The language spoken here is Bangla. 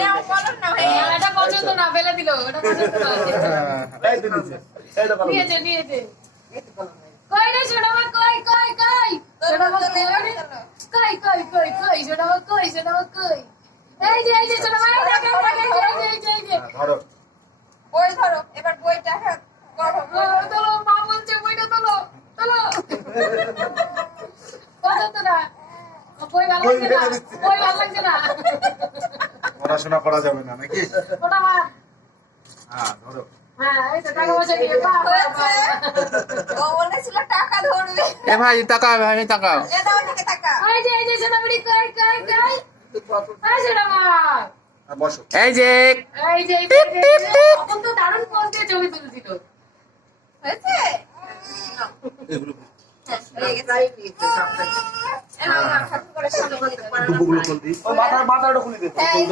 নাও কলম নাও এটা পছন্দ না ফেলে দিল এটা পছন্দ না এই তো নিচে এইটা ভালো নিয়েছে কই রে ছোটমা কই ছোটমা কই ছোটমা কই এই যে ছোটমা এই যে ধরো বই ধরো এবার বইটা করো তোলো মা বলছে বইটা তোলো পছন্দ না বই ভালো লাগছে না পড়াশোনা করা যাবে না নাকি ওটা মা হ্যাঁ ধরো হ্যাঁ এই তো টাকা পয়সা নিয়ে হয়েছে ও বলেছিল টাকা ধরবে এ ভাই তাকাও ভাই তাকাও এ দাও টাকা টাকা এই যে সোনামণি কই এই সোনামা বসো এই যে এখন তো দারুণ পোজ দিয়ে ছবি তুলছিল হয়েছে এগুলো এ নাও না ঠাকুর করে সামনে ডুবুগুলো খুল দিই ও মাথাটা খুলে দে